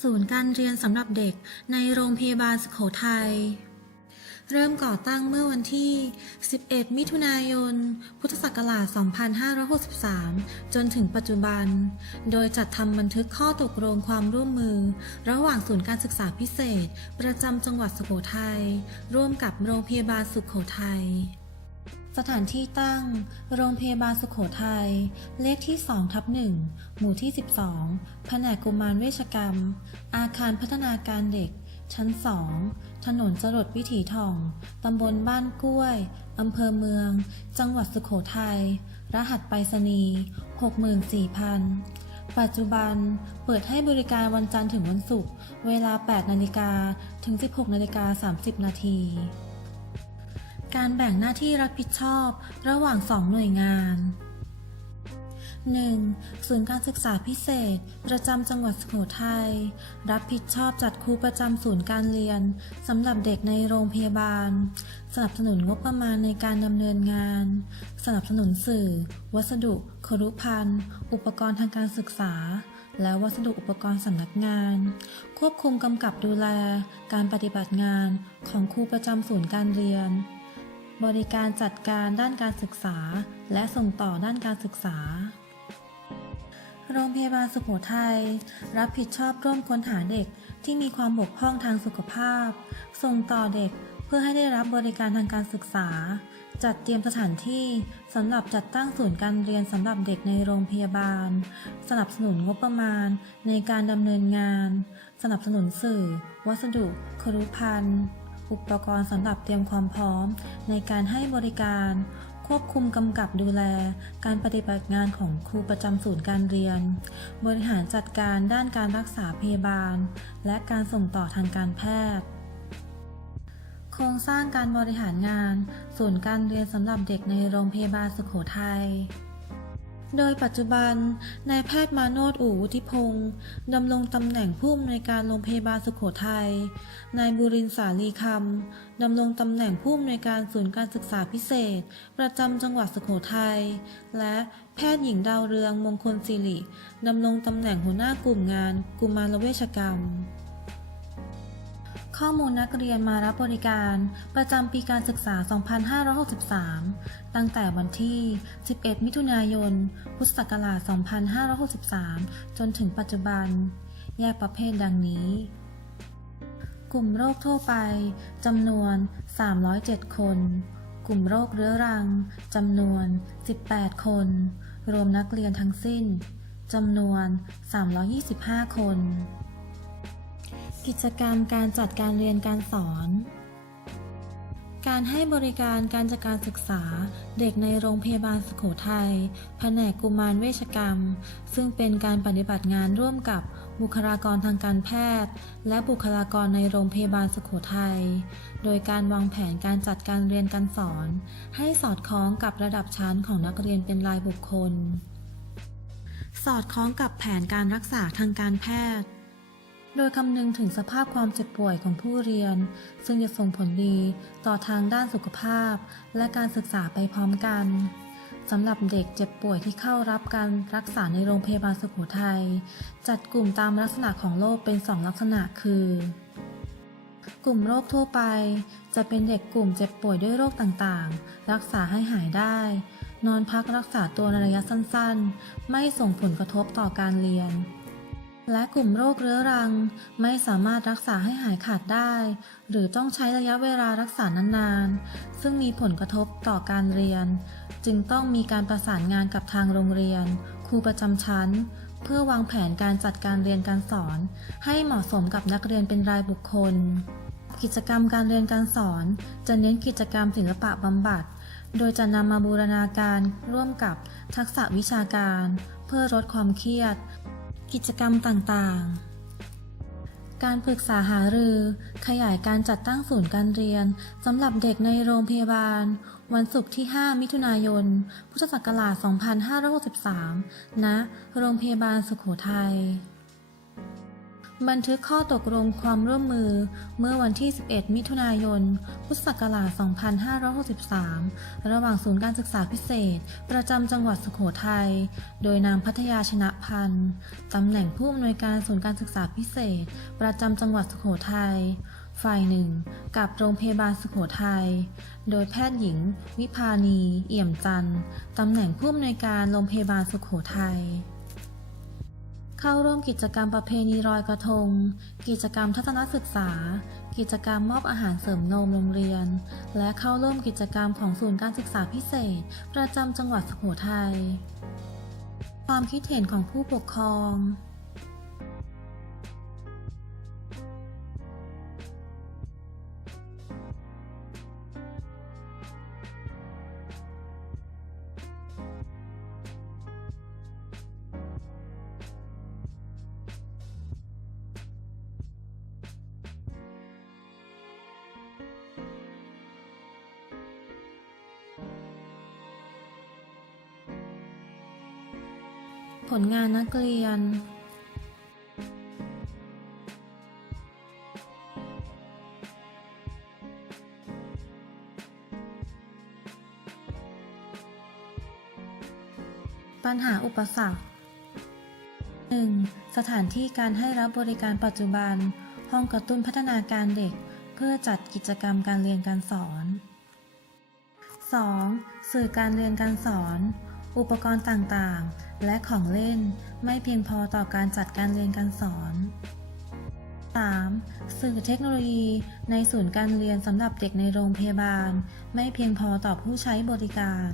ศูนย์การเรียนสำหรับเด็กในโรงพยาบาลสุโขทัย เริ่มก่อตั้งเมื่อวันที่ 11 มิถุนายน พุทธศักราช 2563 จนถึงปัจจุบัน โดยจัดทำบันทึกข้อตกลงความร่วมมือ ระหว่างศูนย์การศึกษาพิเศษ ประจำจังหวัดสุโขทัย ร่วมกับโรงพยาบาลสุโขทัย สถานที่ตั้ง โรงพยาบาลสุขโขทัย เลขที่2ทับ1หมู่ที่ 12 แผนกกุมารเวชกรรม อาคารพัฒนาการเด็ก ชั้น 2 ถนนจรดวิถีทอง ตำบลบ้านกล้วย อำเภอเมือง จังหวัดสุขโขทัย รหัสไปรษณีย์64,000 ปัจจุบันเปิดให้บริการวันจันทร์ถึงวันศุกร์ เวลา 8 นาฬิกาถึง 16 นาฬิกา 30 นาที การแบ่งหน้าที่รับผิดชอบระหว่าง2หน่วยงาน 1. ศูนย์การศึกษาพิเศษ ประจำจังหวัดสุโขทัยรับผิดชอบจัดครูประจำศูนย์การเรียนสำหรับเด็กในโรงพยาบาล สนับสนุนงบประมาณในการดำเนินงาน สนับสนุนสื่อ วัสดุ ครุภัณฑ์ อุปกรณ์ทางการศึกษา และวัสดุอุปกรณ์สำนักงาน ควบคุมกำกับดูแล การปฏิบัติงานของครูประจำศูนย์การเรียน บริการจัดการด้านการศึกษา และส่งต่อด้านการศึกษา โรงพยาบาลสุโขทัยรับผิดชอบร่วมค้นหาเด็กที่มีความบกพร่องทางสุขภาพ ส่งต่อเด็กเพื่อให้ได้รับบริการทางการศึกษา จัดเตรียมสถานที่สำหรับจัดตั้งศูนย์การเรียนสำหรับเด็กในโรงพยาบาล สนับสนุนงบประมาณในการดำเนินงาน สนับสนุนสื่อ วัสดุ ครุภัณฑ์ อุปกรณ์สำหรับเตรียมความพร้อม ในการให้บริการ ควบคุมกำกับดูแล การปฏิบัติงานของครูประจำศูนย์การเรียน บริหารจัดการด้านการรักษาพยาบาล และการส่งต่อทางการแพทย์โครงสร้างการบริหารงาน ศูนย์การเรียนสำหรับเด็กในโรงพยาบาลสุโขทัย โดยปัจจุบันนายแพทย์มาโนดอู่วุฒิพงศ์ดำรงตำแหน่งผู้อำนวยการโรงพยาบาลสุโขทัย นายบุรินสาลีคำดำรงตำแหน่งผู้อำนวยการศูนย์การศึกษาพิเศษ ประจำจังหวัดสุโขทัย และแพทย์หญิงดาวเรืองมงคลสิริดำรงตำแหน่งหัวหน้ากลุ่มงาน กุมารเวชกรรม ข้อมูลนักเรียนมารับบริการ ประจำปีการศึกษา 2563 ตั้งแต่วันที่ 11 มิถุนายน พุทธศักราช 2563 จนถึงปัจจุบัน แยกประเภทดังนี้ กลุ่มโรคทั่วไปจำนวน 307 คน กลุ่มโรคเรื้อรังจำนวน 18 คน รวมนักเรียนทั้งสิ้นจำนวน 325 คน กิจกรรมการจัดการเรียนการสอน การให้บริการการจัดการศึกษาเด็กในโรงพยาบาลสุโขทัยแผนกกุมารเวชกรรม ซึ่งเป็นการปฏิบัติงานร่วมกับบุคลากรทางการแพทย์ และบุคลากรในโรงพยาบาลสุโขทัย โดยการวางแผนการจัดการเรียนการสอน ให้สอดคล้องกับระดับชั้นของนักเรียนเป็นรายบุคคล สอดคล้องกับแผนการรักษาทางการแพทย์ โดยคำนึงถึงสภาพความเจ็บป่วยของผู้เรียน ซึ่งจะส่งผลดีต่อทางด้านสุขภาพ และการศึกษาไปพร้อมกันสำหรับเด็กเจ็บป่วยที่เข้ารับการรักษาในโรงพยาบาลสุโขทัยจัดกลุ่มตามลักษณะของโรคเป็น 2 ลักษณะคือ กลุ่มโรคทั่วไป จะเป็นเด็กกลุ่มเจ็บป่วยด้วยโรคต่างๆ รักษาให้หายได้ นอนพักรักษาตัวในระยะสั้นๆ ไม่ส่งผลกระทบต่อการเรียน และกลุ่มโรคเรื้อรัง ไม่สามารถรักษาให้หายขาดได้ หรือต้องใช้ระยะเวลารักษานานๆ ซึ่งมีผลกระทบต่อการเรียน จึงต้องมีการประสานงานกับทางโรงเรียน ครูประจำชั้น เพื่อวางแผนการจัดการเรียนการสอน ให้เหมาะสมกับนักเรียนเป็นรายบุคคล กิจกรรมการเรียนการสอน จะเน้นกิจกรรมศิลปะบำบัด โดยจะนำมาบูรณาการร่วมกับทักษะวิชาการ เพื่อลดความเครียด กิจกรรมต่างๆ การปรึกษาหารือ ขยายการจัดตั้งศูนย์การเรียนสำหรับเด็กในโรงพยาบาล วันศุกร์ที่ 5 มิถุนายน พุทธศักราช 2563 ณ โรงพยาบาลสุโขทัย บันทึกข้อตกลงความร่วมมือเมื่อวันที่ 11 มิถุนายน พุทธศักราช 2563 ระหว่างศูนย์การศึกษาพิเศษ ประจำจังหวัดสุโขทัย โดยนางพัทยาชนะพันธ์ตำแหน่งผู้อำนวยการศูนย์การศึกษาพิเศษ ประจำจังหวัดสุโขทัย ฝ่ายหนึ่ง กับโรงพยาบาลสุโขทัย โดยแพทย์หญิง วิภานี เอี่ยมจันทร์ตำแหน่งผู้อำนวยการโรงพยาบาลสุโขทัย เข้าร่วมกิจกรรมประเพณีลอยกระทง กิจกรรมทัศนศึกษา กิจกรรมมอบอาหารเสริมนมโรงเรียน และเข้าร่วมกิจกรรมของศูนย์การศึกษาพิเศษ ประจำจังหวัดสุโขทัยความคิดเห็นของผู้ปกครอง ผลงานนักเรียน ปัญหาอุปสรรค 1. สถานที่การให้รับบริการปัจจุบัน ห้องกระตุ้นพัฒนาการเด็ก เพื่อจัดกิจกรรมการเรียนการสอน 2. สื่อการเรียนการสอน อุปกรณ์ต่างๆ และของเล่นไม่เพียงพอต่อการจัดการเรียนการสอน 3. สื่อเทคโนโลยีในศูนย์การเรียนสำหรับเด็กในโรงพยาบาล ไม่เพียงพอต่อผู้ใช้บริการ